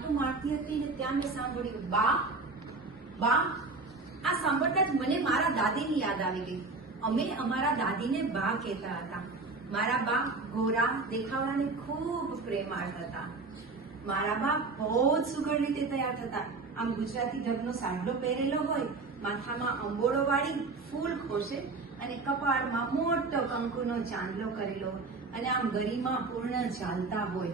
આટું મારતી હતી ને ત્યાં મેં સાંભળ્યું, બા બા, આ સાંભળતા જ મને મારા દાદીની યાદ આવી ગઈ. અમે અમારા દાદીને બા કહેતા હતા. મારા બા ગોરા દેખાવડાને ખૂબ પ્રેમ હતા. મારા બા બહુ જ સુઘડ રીતે તૈયાર થતા. આમ ગુજરાતી ઢબનો સાડલો પહેરેલો હોય, માથામાં અંબોળો વાળી ફૂલ ખોશે અને કપાળમાં મોટો કંકુનો ચાંદલો કરેલો અને આમ ગરીમાં પૂર્ણ ચાલતા હોય.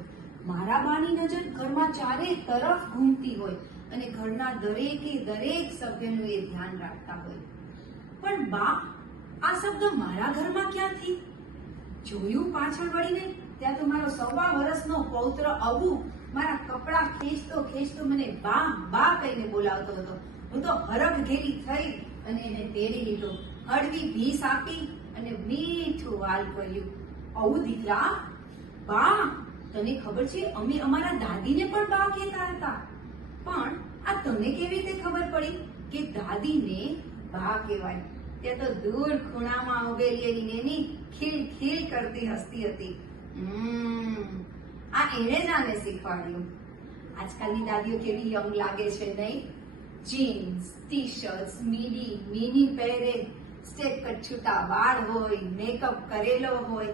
મારા બાની નજર ઘરમાં ચારે તરફ ઘૂમતી હોય અને ઘરના દરેકે દરેક સભ્યનું એ ધ્યાન રાખતા હોય. પણ બા આ શબ્દ મારા ઘરમાં ક્યાંથી? જોયું પાછળ વળીને, ત્યાં તો મારો સવા વર્ષનો પૌત્ર અબુ મારા કપડાં ખેંચતો ખેંચતો મને બા બા કહીને બોલાવતો હતો. હું તો હરખ ઘેરી થઈ અને એને તેડી લીધો. હળવી ભીસ આપી અને મીઠું વાલ કર્યું. આવું દીકરા, બા તને ખબર છે, અમે અમારા દાદીને પણ બા કહેતા હતા. પણ આ તમને કેવી રીતે ખબર પડી કે દાદીને બા કહેવાય? ત્યાં તો દૂર ખૂણામાં ઉભેલી એની નેની ખીલ ખીલ કરતી હસતી હતી. આ એણે જ આને શીખવાડ્યું. આજકાલની દાદીઓ કેવી યંગ લાગે છે નહીં? Jeans T shirts midi mini પહેરે સ્ટેપ કટ છૂટા વાળ હોય મેકઅપ કરેલો હોય.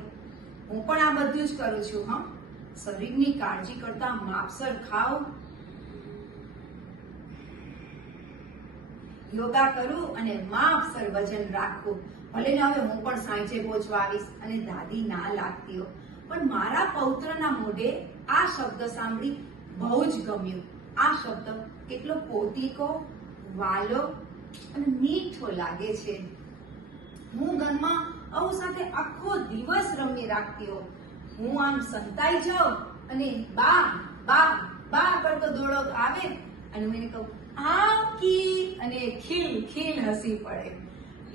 હું પણ આ બધું જ કરું છું, હા. શરીરની કાળજી કરતા માપસર ખાવ યોગા કરું અને માપસર વજન રાખું. ભલે ને હવે હું પણ સાંજે પહોંચવા આવીશ અને દાદી ના લાગતી હો પણ મારા પૌત્રના મોઢે આ શબ્દ સાંભળી બહુ જ ગમ્યું. આ શબ્દ કેટલો પોતીકો, વાલો અને મીઠો લાગે છે. હું ઘરમાં અહુ સાથે આખો દિવસ રમી રાખતી હો હું આમ સંતાઈ જાઉં અને બા બા બા કરતો દોડો આવે અને મને કહું, આવ કી, અને ખીલ ખીલ હસી પડે.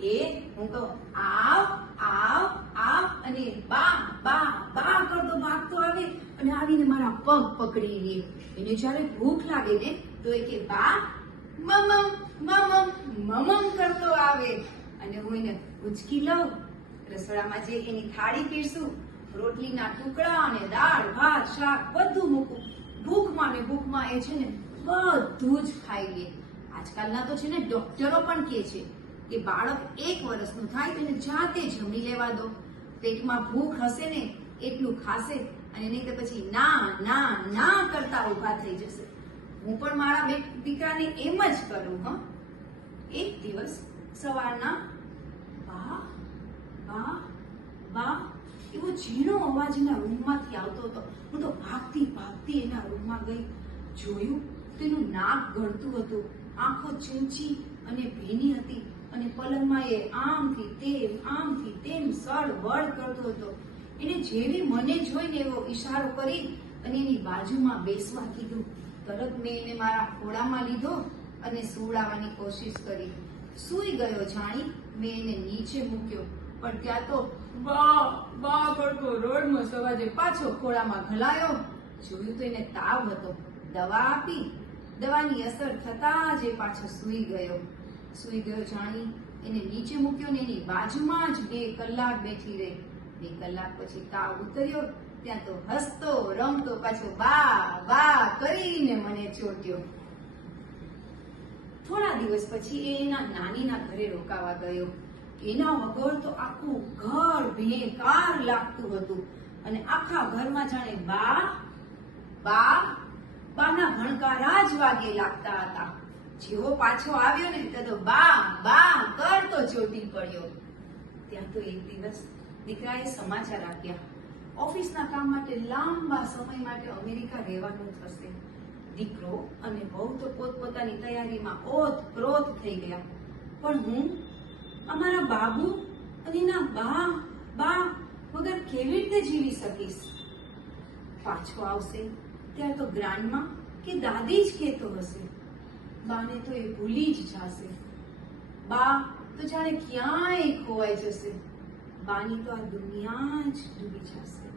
એ હું કહું, આવ આવ આવ, અને બા બા બા કરતો ભાગતો આવે અને આવીને મારા પગ પકડી લે. એને જ્યારે ભૂખ લાગે ને, તો એ કે, બા, મમમ મમમ મમમ કરતો આવે. અને હું એને ઉચકી લઉં. રસોડામાં જે એની થાળી પીરસું. રોટલીના ટુકડા અને દાળ, ભાત, શાક બધું મૂકું. ભૂખમાં ને ભૂખમાં એ છે ને બધું જ ખાઈ લે. આજકાલના તો છે ને ડોક્ટરો પણ કહે છે કે બાળક એક વર્ષનું થાય તો એને જાતે જમી લેવા દો. પેટમાં ભૂખ હશે ને એટલું ખાશે અને નહીં તો પછી ના ના ના કરતા ઊભા થઈ જશે. હું પણ મારા બે દીકરાને એમ જ કરું હા. એક દિવસ સવારના બા બા બા એવો ઝીણો અવાજ એના રૂમમાંથી આવતો હતો. હું તો ભાગતી ભાગતી એના રૂમમાં ગઈ. જોયું તેનું નાક ગળતું હતું. આંખો ચૂંચી અને ભીની હતી અને પલંગમાં એ આમથી તેમ આમથી તેમ સળ વળ કરતો હતો. એને જેવી મને જોઈને એવો ઈશારો કરી અને એની બાજુમાં બેસવા કીધું. તરત મેં એને મારા ખોળામાં લીધો અને સુવડાવવાની કોશિશ કરી. સૂઈ ગયો જાણી મેં એને નીચે મૂક્યો. પણ ત્યાં તો બા બા કરતો રોડમાં સવાજે પાછો ખોળામાં ઘલાયો. જોયું તો એને તાવ હતો. દવા આપી. દવાની અસર થતા જ એ પાછો સૂઈ ગયો. સૂઈ ગયો જાણી એને નીચે મૂક્યો ને એની બાજુમાં જ બે કલાક બેઠી રહી. બે કલાક પછી તાવ ઉતર્યો. ત્યાં તો હસતો, રમતો પાછો બા બા કરીને મને ચોટ્યો. થોડા દિવસ પછી એ એના નાનીના ઘરે રોકાવા ગયો. એના વગર તો આખું ઘર ભેકાર લાગતું હતું. અને આખા ઘરમાં જાણે બા બા, બાના ભણકારા જ વાગે લાગતા હતા. જેવો પાછો આવ્યો ને ત્યાં તો બા બા કરતો ચોટી પડ્યો. ત્યાં તો એક દિવસ દીકરાએ સમાચાર આપ્યા. ઓફિસના કામ માટે લાંબા સમય માટે અમેરિકા રહેવાનું થશે. દીકરો અને બહુ તો પોતપોતાની તૈયારીમાં ઓત પ્રોત થઈ ગયા. પણ હું અમારા બાબુ અને એના બા બા વગર કેવી રીતે જીવી શકીશ? પાછો આવશે ત્યારે તો ગ્રાન્ડમાં કે દાદી જ કહેતો હશે. બાને તો એ ભૂલી જ જશે. બા તો જાણે ક્યાંય ખોવાઈ જશે. બાની તો આ દુનિયા જ ડૂબી જશે.